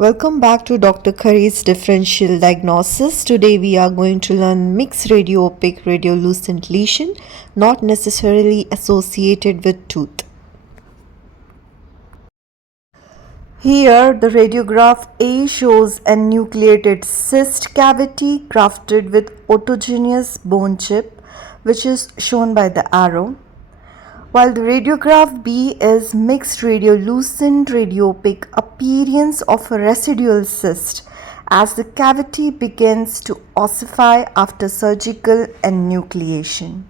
Welcome back to Dr. Khares Differential Diagnosis. Today we are going to learn mixed radiopaque radiolucent lesion not necessarily associated with tooth. Here the radiograph A shows a nucleated cyst cavity grafted with autogenous bone chip, which is shown by the arrow, while the radiograph B is mixed radiolucent radiopaque appearance of a residual cyst as the cavity begins to ossify after surgical enucleation.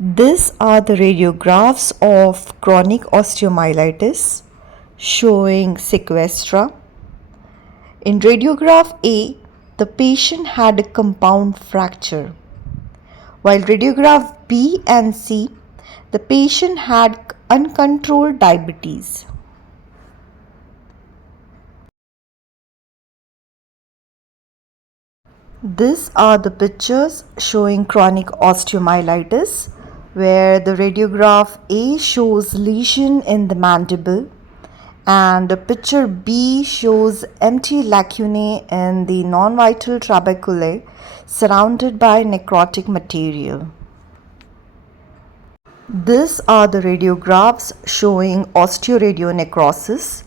These are the radiographs of chronic osteomyelitis showing sequestra. In radiograph A, the patient had a compound fracture, while radiograph B and C, the patient had uncontrolled diabetes. These are the pictures showing chronic osteomyelitis, where the radiograph A shows lesion in the mandible and the picture B shows empty lacunae in the non-vital trabeculae surrounded by necrotic material. These are the radiographs showing osteoradionecrosis.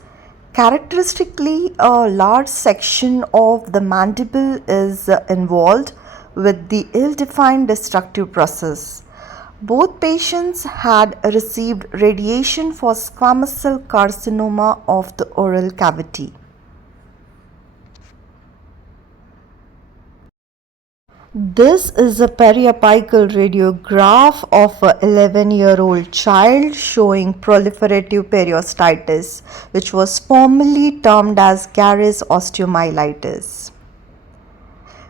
Characteristically, a large section of the mandible is involved with the ill-defined destructive process. Both patients had received radiation for squamous cell carcinoma of the oral cavity. This is a periapical radiograph of an 11-year-old child showing proliferative periostitis, which was formerly termed as Khares osteomyelitis.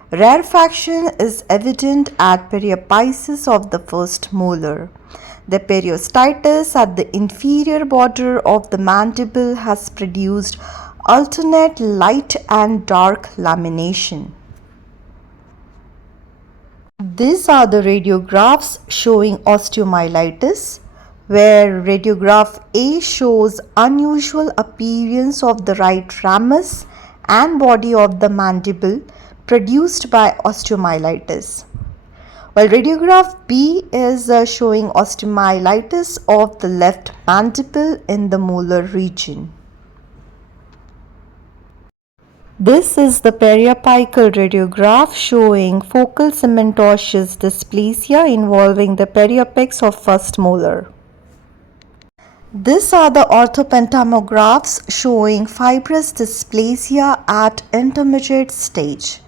Rarefaction is evident at periapices of the first molar. The periostitis at the inferior border of the mandible has produced alternate light and dark lamination. These are the radiographs showing osteomyelitis, where radiograph A shows unusual appearance of the right ramus and body of the mandible produced by osteomyelitis, while radiograph B is showing osteomyelitis of the left mandible in the molar region. This is the periapical radiograph showing focal cementosseous dysplasia involving the periapex of first molar. These are the orthopentamographs showing fibrous dysplasia at intermediate stage,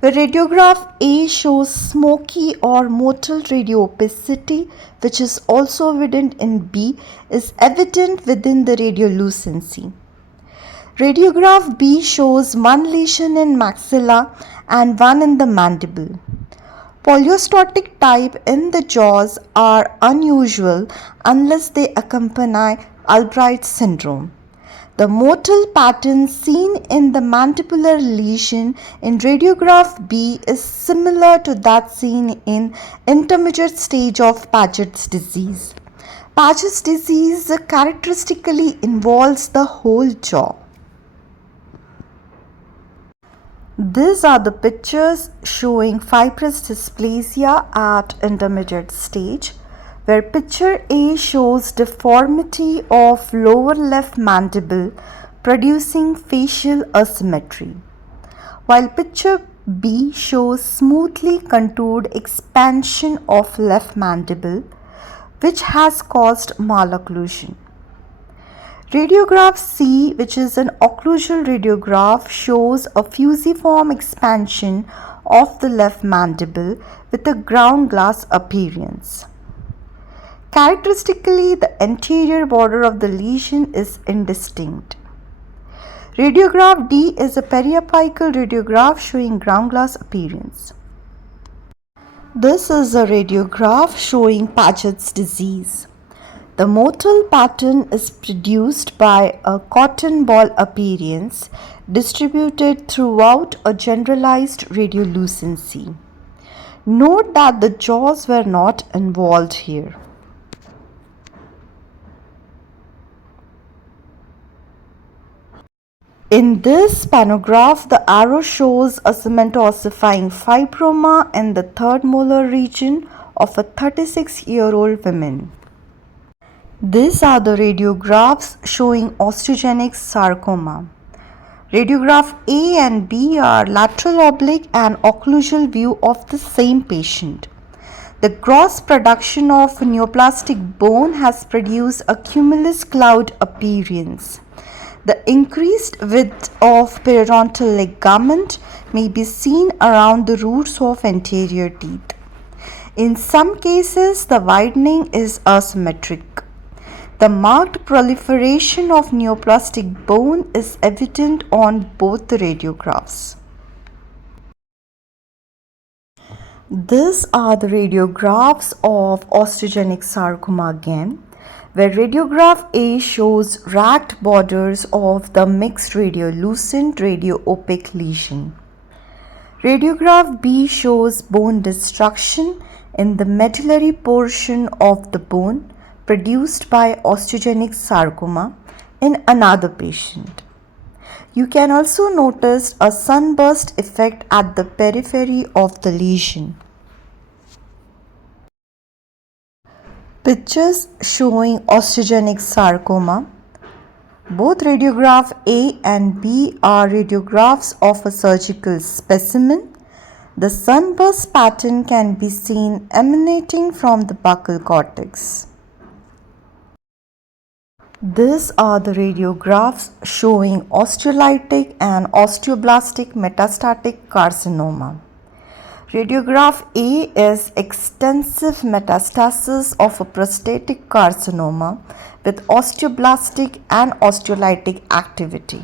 where radiograph A shows smoky or motile radiopacity, which is also evident in B, is evident within the radiolucency. Radiograph B shows one lesion in maxilla and one in the mandible. Polyostotic type in the jaws are unusual unless they accompany Albright's syndrome. The motile pattern seen in the mandibular lesion in radiograph B is similar to that seen in intermediate stage of Paget's disease. Paget's disease characteristically involves the whole jaw. These are the pictures showing fibrous dysplasia at intermediate stage, where picture A shows deformity of lower left mandible producing facial asymmetry, while picture B shows smoothly contoured expansion of left mandible, which has caused malocclusion. Radiograph C, which is an occlusal radiograph, shows a fusiform expansion of the left mandible with a ground glass appearance. Characteristically, the anterior border of the lesion is indistinct. Radiograph D is a periapical radiograph showing ground glass appearance. This is a radiograph showing Paget's disease. The motile pattern is produced by a cotton ball appearance distributed throughout a generalized radiolucency. Note that the jaws were not involved here. In this panograph, the arrow shows a cementosifying fibroma in the third molar region of a 36-year-old woman. These are the radiographs showing osteogenic sarcoma. Radiograph A and B are lateral oblique and occlusal view of the same patient. The gross production of neoplastic bone has produced a cumulus cloud appearance. The increased width of periodontal ligament may be seen around the roots of anterior teeth. In some cases, the widening is asymmetric. The marked proliferation of neoplastic bone is evident on both the radiographs. These are the radiographs of osteogenic sarcoma again, where radiograph A shows ragged borders of the mixed radiolucent radio-opaque lesion. Radiograph B shows bone destruction in the medullary portion of the bone produced by osteogenic sarcoma in another patient. You can also notice a sunburst effect at the periphery of the lesion. Pictures showing osteogenic sarcoma. Both radiograph A and B are radiographs of a surgical specimen. The sunburst pattern can be seen emanating from the buccal cortex. These are the radiographs showing osteolytic and osteoblastic metastatic carcinoma. Radiograph A is extensive metastasis of a prostatic carcinoma with osteoblastic and osteolytic activity.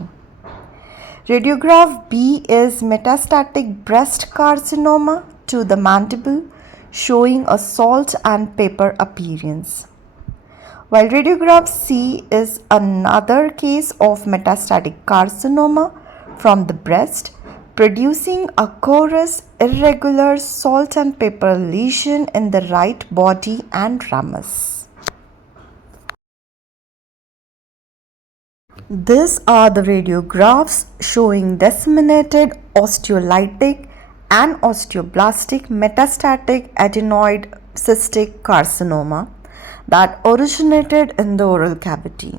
Radiograph B is metastatic breast carcinoma to the mandible, showing a salt and pepper appearance. While radiograph C is another case of metastatic carcinoma from the breast, producing a coarse, irregular salt and pepper lesion in the right body and ramus. These are the radiographs showing disseminated osteolytic and osteoblastic metastatic adenoid cystic carcinoma that originated in the oral cavity.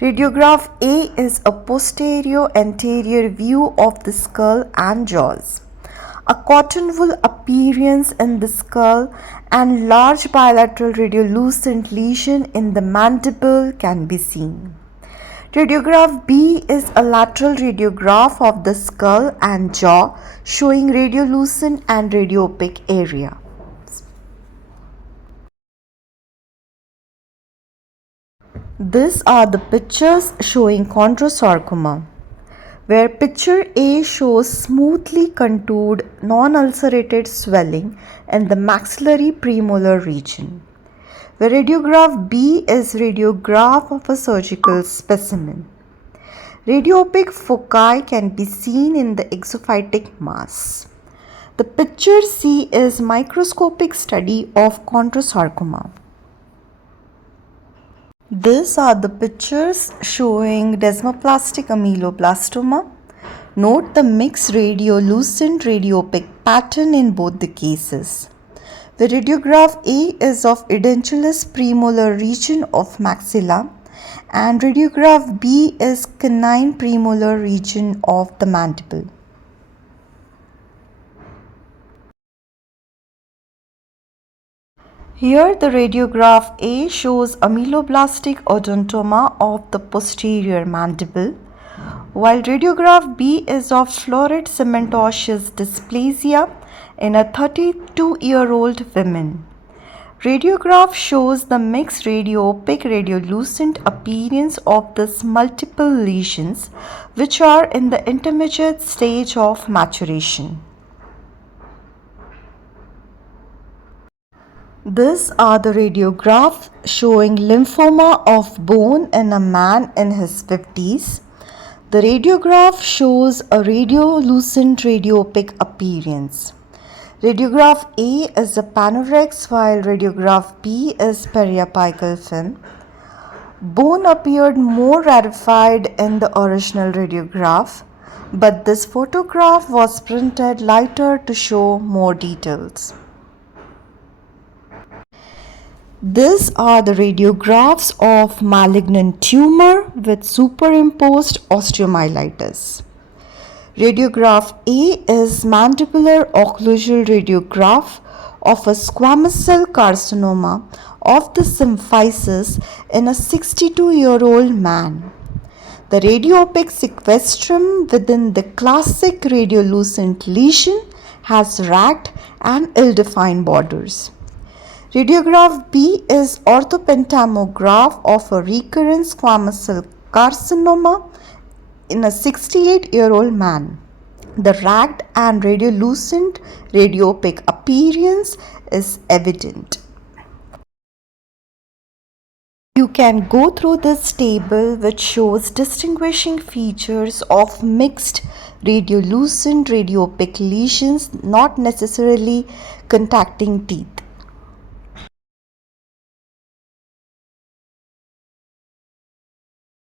Radiograph A is a posterior-anterior view of the skull and jaws. A cotton wool appearance in the skull and large bilateral radiolucent lesion in the mandible can be seen. Radiograph B is a lateral radiograph of the skull and jaw showing radiolucent and radioopaque area. These are the pictures showing chondrosarcoma, where picture A shows smoothly contoured non-ulcerated swelling in the maxillary premolar region, where radiograph B is radiograph of a surgical specimen. Radioopaque foci can be seen in the exophytic mass. The picture C is microscopic study of chondrosarcoma. These are the pictures showing desmoplastic ameloblastoma. Note the mixed radiolucent radioopaque pattern in both the cases. The radiograph A is of edentulous premolar region of maxilla and radiograph B is canine premolar region of the mandible. Here the radiograph A shows ameloblastic odontoma of the posterior mandible, while radiograph B is of florid cementosseous dysplasia in a 32-year-old woman. Radiograph shows the mixed radioopaque radiolucent appearance of these multiple lesions which are in the intermediate stage of maturation. These are the radiographs showing lymphoma of bone in a man in his 50s. The radiograph shows a radiolucent radioopaque appearance. Radiograph A is a panorex while radiograph B is periapical film. Bone appeared more rarefied in the original radiograph, but this photograph was printed lighter to show more details. These are the radiographs of malignant tumor with superimposed osteomyelitis. Radiograph A is mandibular occlusal radiograph of a squamous cell carcinoma of the symphysis in a 62-year-old man. The radiopaque sequestrum within the classic radiolucent lesion has ragged and ill-defined borders. Radiograph B is orthopentamograph of a recurrent squamous cell carcinoma in a 68-year-old man. The ragged and radiolucent radiopaque appearance is evident. You can go through this table, which shows distinguishing features of mixed radiolucent radiopaque lesions not necessarily contacting teeth.